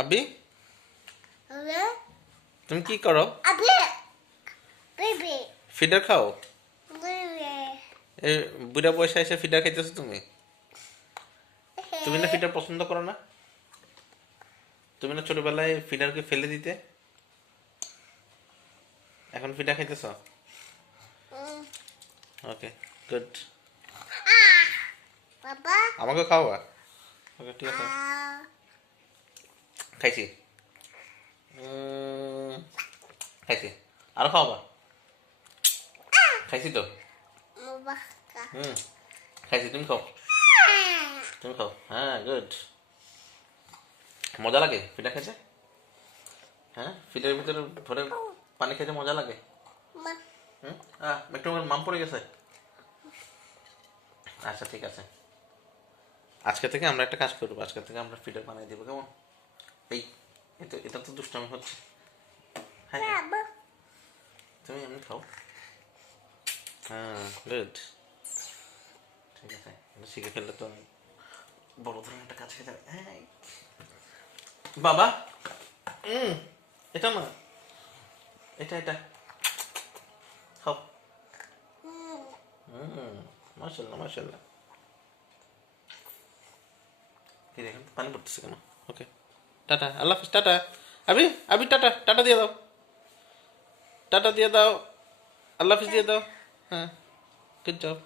আবি তুমি কি করো? ফিডার খাও? এই বুড়া বয়সে এসে ফিডার খাইতেছো তুমি? তুমি না ফিডার পছন্দ করো না? তুমি না ছোটবেলায় ফিডারকে ফেলে দিতে, এখন ফিডার খাইতেছ? ওকে, গুড। আমাকে খাওয়া? ওকে, ঠিক আছে, খাইছি। খাইছি, আরো খাওয়াবা? খাইছি তো। হুম, খাইছি, তুমি খাও। তুমি খাও, হ্যাঁ, গুড। মজা লাগে ফিডার খেতে? হ্যাঁ, ফিডারের ভিতরে ভরে পানি খেতে মজা লাগে। হুম, একটু মাম পড়ে গেছে। আচ্ছা, ঠিক আছে, আজকে থেকে আমরা একটা কাজ করবো, আজকে থেকে আমরা ফিডার বানিয়ে দেবো, কেমন? এই এটা তো দুষ্টামি হচ্ছে। হ্যাঁ, তুমি এমনি খাও। হ্যাঁ, গুড, ঠিক আছে। এটা শিখে ফেললে তো বড় ধরনের একটা কাজ খেতে হবে। হ্যাঁ বাবা, এটা না, এটা এটা খাও। মাশাল্লাহ মাশাল্লাহ। কি দেখেন পানি পড়তেছে কেন? ওকে, টাটা, আল্লাহ হাফিজ, টাটা। আবি, আবি, টাটা, টাটা দিয়ে দাও, টাটা দিয়ে দাও, আল্লাহ হাফিজ দিয়ে দাও। হ্যাঁ, গুড জব।